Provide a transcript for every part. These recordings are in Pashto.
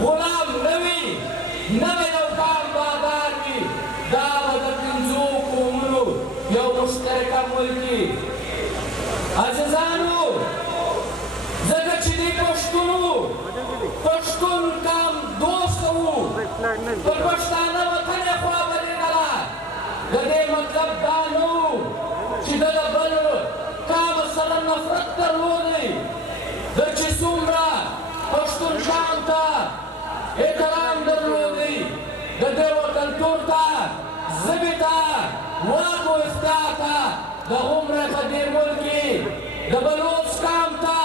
غلام نه وي نوی یو قام بادار وي دا به د پنځو قومونو یو مشترکه ملک وي عزیزانو ځکه چې دوی پښتون وو پښتون قام دوست وو پر پښتانه وطن یې خوا بلېدله د دې مطلب دا نه و چې ده د بل قام سره نفرت درلودی ده چې څومره پښتون قام ته احترام درلودی د دې وطنتوب ته ژبې ته واک و اختیار ته د هومره په دې ملک کې د بلوچ قام ته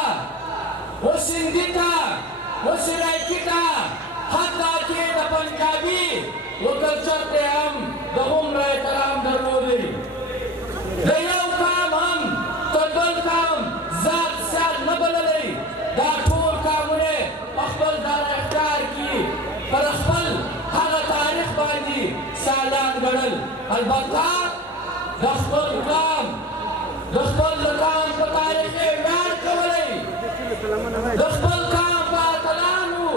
و سندي ته و سرایکي ته حتی کې د پنجابي و کلچر ته هم د هومره احترام درلودی د یو قام هم تر بل قام ذات سیال نه بللی دا ټول قامونه په خپل دار اختیار کې پر خپل هغه تاریخ باندې سیالان ګڼل البته د خپل قام په تاریخ کې ویاړ کولی د خپل قام په اتلانو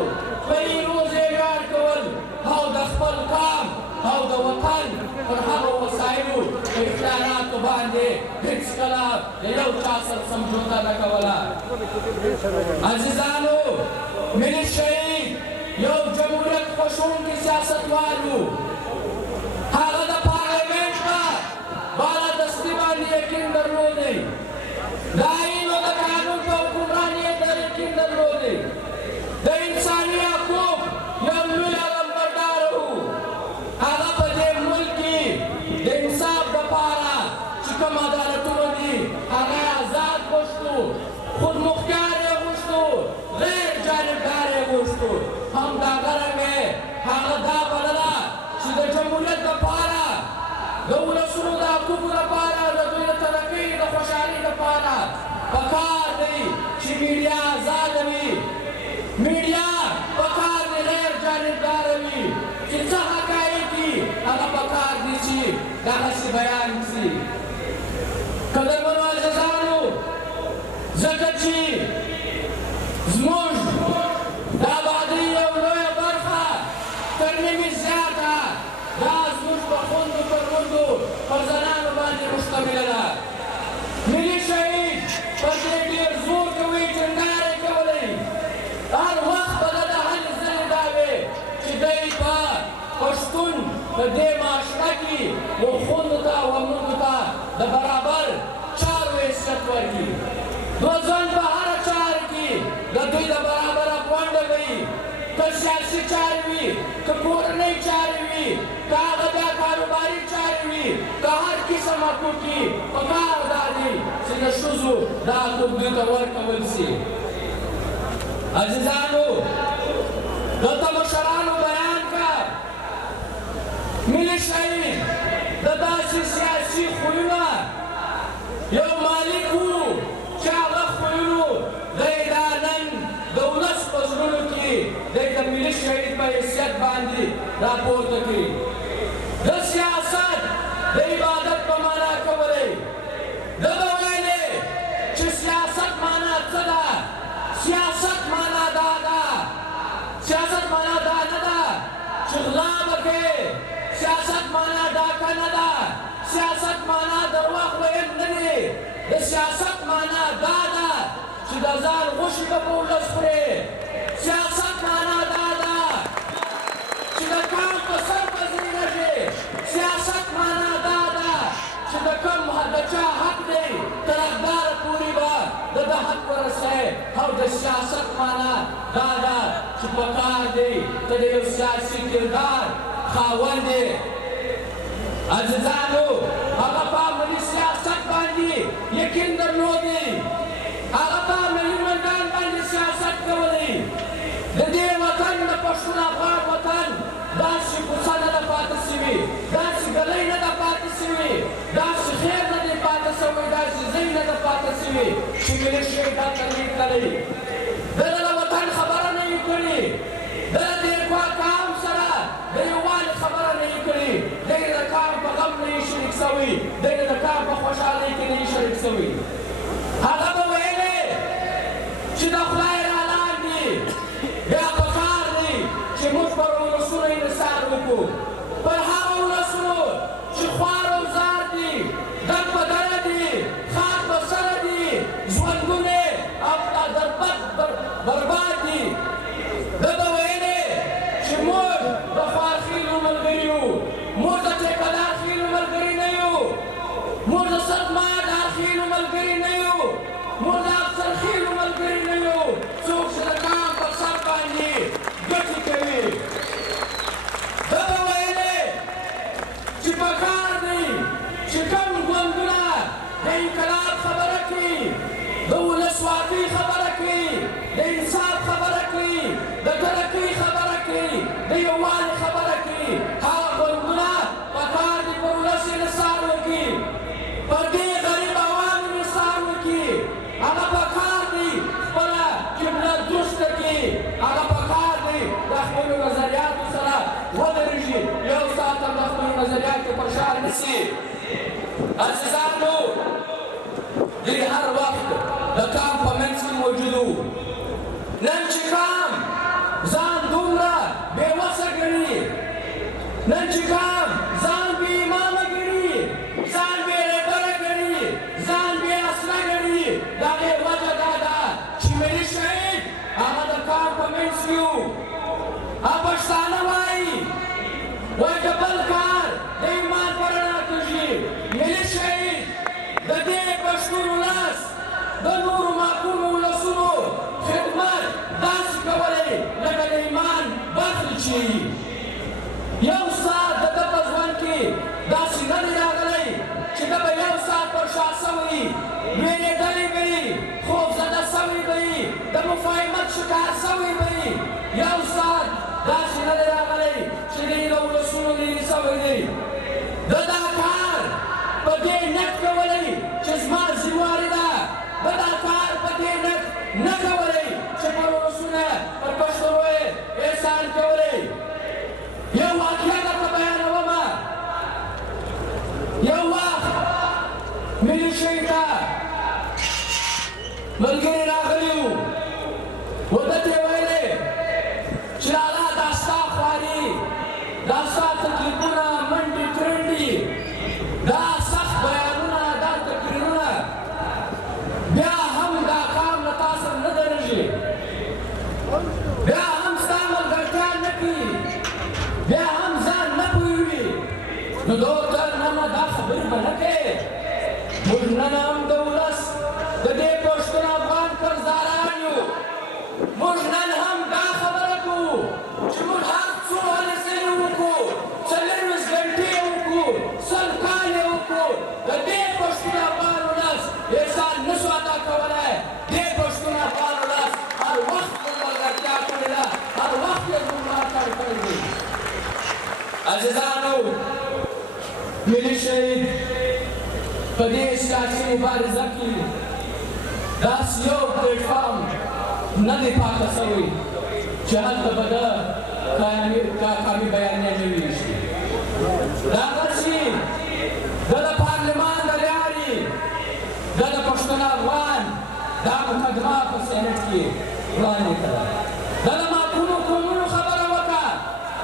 په هیروز یې ویاړ کول او د خپل قام او د وطن پر هغو وسایلو اختیاراتو باندې هېڅکله د یو چا سره سمجوته نه کوله عزیزانو ملي شهید یو جمهوریت خوښوونکی سیاستوال و هغه د پارلمنټ په بالادستي باندې یقین درلودی د آیین او د قانون په حکمرانۍ یې یقین درلودی د انساني حقوق یو لوی علمبردار و هغه په دې ملک کې د انصاف دپاره چې کوم عدالتونه دي هغه یې آزاد غوښتو خودمختار یې غوښتو غیر جانبدار یې غوښتو همدغه رنګه هغه دا بلله چې د جمهوریت دپاره د ولسونو د حقوقو دپاره د دوی د ترقۍ د خوشحالۍ دپاره پکار دی چې میډیا آزاده وي میډیا پکار دی غیر جانبداره وي چې څه حقایق دي هغه پکار دي چې دغسې بیان شي قدرمنو عزیزانو ځکه چې زموږ د آبادۍ یو لویه برخه تر نیمې زیاته دا زموږ په خوندو پر وندو پر زنانو باندې مشتمله ده ملي شهید په دې ډېر زور کوي ټینګار یې کولی هر وخت به د هلې ځلې دا وې چې دی په پښتون په دې معاشره کې و خوندو ته و موږو ته د برابر چارو حیثیت ورکړي دو ځوان په هره چاره کې د دوی د برابره ونډه وي که سیاسي چارې وي که کورنۍ چارې وي که هغه بیا کاروباري چارې وي که هر قسم حقوق وي پکار دا دی چې د ښځو دا حقوق دوی ته ورکول شي عزیزانو دلته مشرانو بیان کړ ملي شهید د داسې سیاسي خویونه یو مالک وو چې هغه خویونو دی دا نن د ولس په زړونو کې دی د ملي شهید په حیثیت باندې راپورته کړي د سیاست د عبادت په معنا کولی ده به ویلې چې سیاست معنا څه ده سیاست معنا دا ده سیاست معنا دا نه ده چې غلا به کوې سیاست معنا ډاکه نه ده سیاست معنا درواغ ویل نه دي د سیاست معنا دا ده چې د ځان غوښې به په ولس خورې سیاست معنا دا ده چې د قام په سر به ځینې رژې سیاست معنا دا ده چې د کوم د چا حق دی تر حقداره پورې به د ده حق ورسوې او د سیاست معنا دا ده چې پکار دی ته د یو سیاسي کردار خاوند یې عزیزانو هغه په ملي سیاست باندې یقین درلودی هغه په ملي میدان باندې سیاست کولی د دې وطن د پښتون افغان وطن داسې کوڅه نه ده پاتې شوې داسې ګلۍ نه ده پاتې شوې داسې خیر نه دی پاتې شوی داسې ځای نه ده پاتې شوې چې ملي شهید دا ترغیب کړی ده د وطن خبره نه یې کړې ده د دې قام سره د یووالي خبره نه یې کړې دی د قام په غم نه یې شریک شوی دی د قام په خوشحالۍ کې نه یې شریک شوی هغه به ویلې چې د خدای را لاندې بیا پکار دی نسی عزیزانو دی هر وخت د کام په منځ کې موجود وو نن چې کام ځان دومره بېوسه ګڼي نن چې کام ځان بې ایمانه ګڼي ځان بې رهبره ګڼي ځان بې اصله ګڼي د هغې وجه دا ده چې ملي شهید هغه د کام په منځ کې وو پښتانه وایي د بل کار د ایمان په رڼا کېږي ملي شهید د دې پښتون ولس د نورو محکومو ولسونو خدمت داسې کولی لکه د ایمان برخې چې یو ساعت د ده په ژوند کې داسې نه دی راغلی چې ده به یو ساعت پر شا سوی ویرېدلی به وي خوفزده سوی به وي د مفاهمت شکار سوی به وي یو ساعت داسې نه دی راغلی چې دی د ولسونو لرې سوی دی ده دا کار په دې نیت کولی چې زما ذمواري ده ده دا کار په دې نیت نه کولی چې پر ولسونه پر پښتنو یې احسان کولی یو واقعه درته بیانومه یو وخت ملي شهید ته ملګري راغلي وو ورته یې ویلې چې لالا دا ستا خواري دا ستا تکلیفونه منډې ترنډې دا سخت بیانونه دا تقریرونه بیا هم دا کار له تا سره نه درېږي بیا هم ستا ملګرتیا نه کوي بیا هم ځان نه پوهېږي نو دا ورته نه دا خبرې به نه کوې موږ نن هم د ولس د دې پښتون افغان قرضداران یو موږ نن هم دا خبره کوو چې موږ هر څو هلې ځلې وکړو 24 ګنټې وکړو 100 کالې وکړو د دې پښتون افغان ولس احسان نه شو ادا کولی دې پښتون افغان ولس هر وخت موږ ملګرتیا کړې ده هر وخت یې زموږ ملاتړ کړی دی عزیزانو ملي شهید په دې سیاسي مبارزه کې داسې یو پلیټفارم نه دی پاته سوی چې هلته به ده کامي بیانیه نه وي ایښي دغه چې ده د پارلمان د لارې ده د پښتون افغان دا مقدمه په سینټ کې وړاندې کړه ده د محکومو قومونو خبره وکړه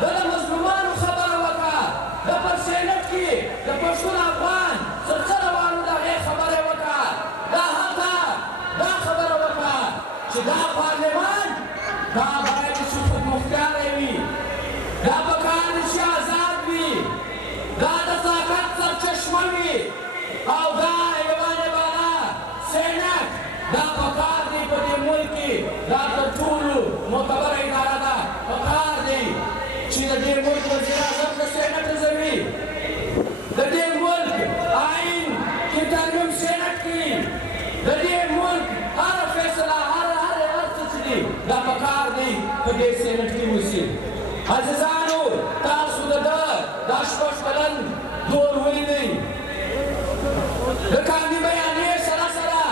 ده د مظلومانو خبره وکړه ده په سینټ کې د پښتون افغان سلسلهوالو د هغې خبرې وکړه دا هلته دا خبره وکړه چې دا پارلمان دا باید چې خودمختاره وي دا پکار دی چې آزاد وي دا د طاقت سرچشمه وي او دا یوه نبانه سینټ دا پکار دی په دې ملک کې دا تر ټولو معتبره اداره ده پکار دی چې د دې ملک وزیر اعظم د سینټ نظامي د دې ملک آئین کې ترمیم سینټ کوي د دې ملک هر فیصله هر څه چې دی دا پکار دی په دې سینټ کې وشي عزیزانو تاسو د ده دا 6 کلن دور ولیدئ د کامي بیانیې سره سره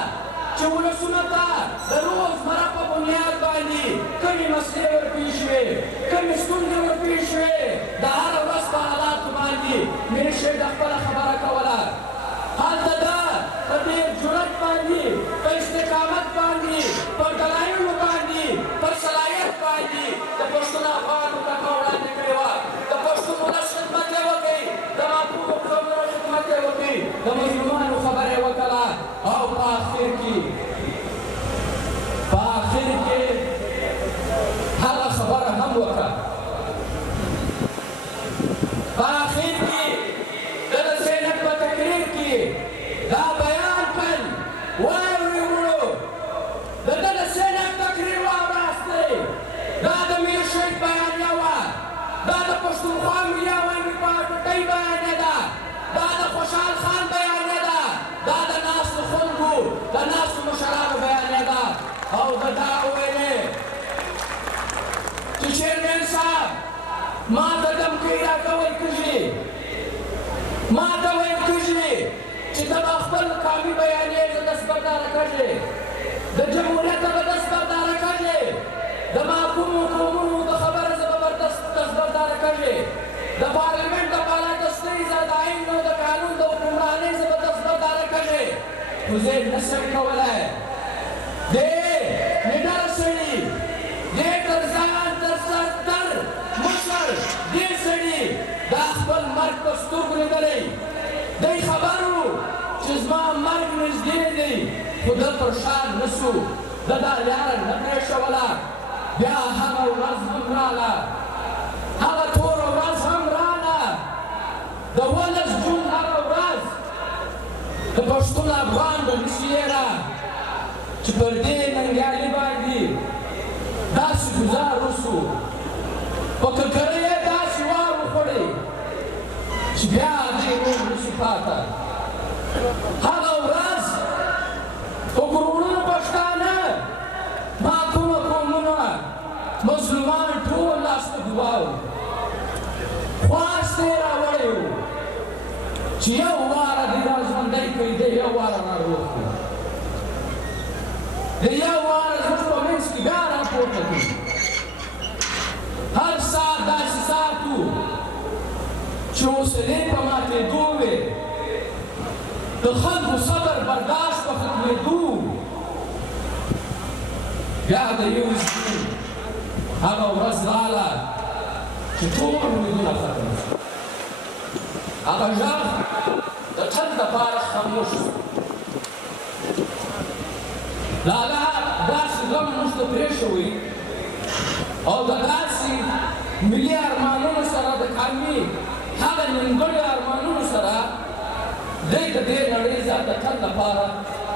چې ولسونو ته د روزمره په بنیاد باندې کومې مسلې ورپېښ شوې کومې ستونزې ورپېښ شوې د هره ورځ په حالاتو باندې ملي شهید خپله خبره کوله هلته ده په ډېر جرأت باندې په استقامت باندې په دلایلو باندې په صلاحیت باندې د پښتون افغانو ټکه وړاندې کړې وه د پښتون ولس خدمت یې وکړئ د محکومو قومونو خدمت یې وکړئ د مظلومانو خبره یې وکړه او په آخر کې هغه خبره هم وکړه په آخر کې د سینټ په تقریر کې دا بیان کړ واورئ وروڼو د ده د سینټ تقریر واوراستئ دا د میر شهید بیانیه وه دا د پښتونخوا ملي عوامي پارټۍ بیانیه ده دا د خوشحال خان بیانیه ده دا د ناستو خلکو د ناستو مشرانو بیانیه ده او ده دا وویلې چې چیرمین صاحب ما ته دمکۍ راکول کېږي ما ته ویل کېږي چې ته به خپل قامي بیانیې زه دستبرداره کړې د جمهوریت به دستبرداره کړې د محکومو قومونو د خبره زه به دستبرداره کړې د پارلمنټ د بالا دستۍ زه د آئین او د کوزې نشي کولای دې نډر سړي دې تر ځان تر سر تر مشر دې سړي دا خپل مرګ په سترګو لیدلی دی خبرو چې زما مرګ نږدې دی خو ده پر شا نه سو ده دا لاره نه پرېښوله بیا هغه ورځ هم راله هغه توره ورځ هم راله د 11 جون هغه ورځ د پښتون افغان د نشیره چې پر دې ننګیالي باندې داسې ګزار وسو په ککرۍ یې داسې وار وخوړی چې بیا دې نور نشي پاته هغه ورځ په ګروړونو پښتانه ما کومه قومونه مظلومان ټول لاس ته ګوا وو خواست یې راوړی و چې یو واره دې را ژوندی کړي دی یو واره ناروغ کړي د یو واره زموږ په منځ کې بیا راپورته کړي هر ساعت داسې ساعت و چې حوصلې په ماتېدو وې د خلکو صبر برداشت په ختمېدو بیا د 11 جون هغه ورځ راله چې ټول امیدونه ختم شو هغه غږ د تل دپاره خاموش شو د هغه داسې غم موږ ته پرېښوی او د داسې ملي ارمانونو سره د قومي هغه نیمګړو ارمانونو سره دی د دې نړۍ ځان د تل لپاره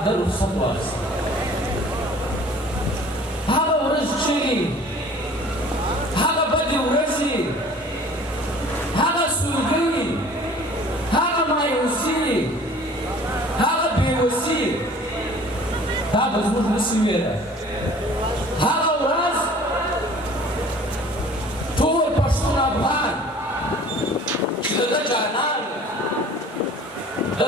د رخصت واخیست هغه ورځ چیغې هغه بدې ورځې هغه سلګۍ هغه مایوسي هغه بېوسي دا به زموږ نشي ویلی هغه ورځ ټول پښتون افغان چې د ده جانان د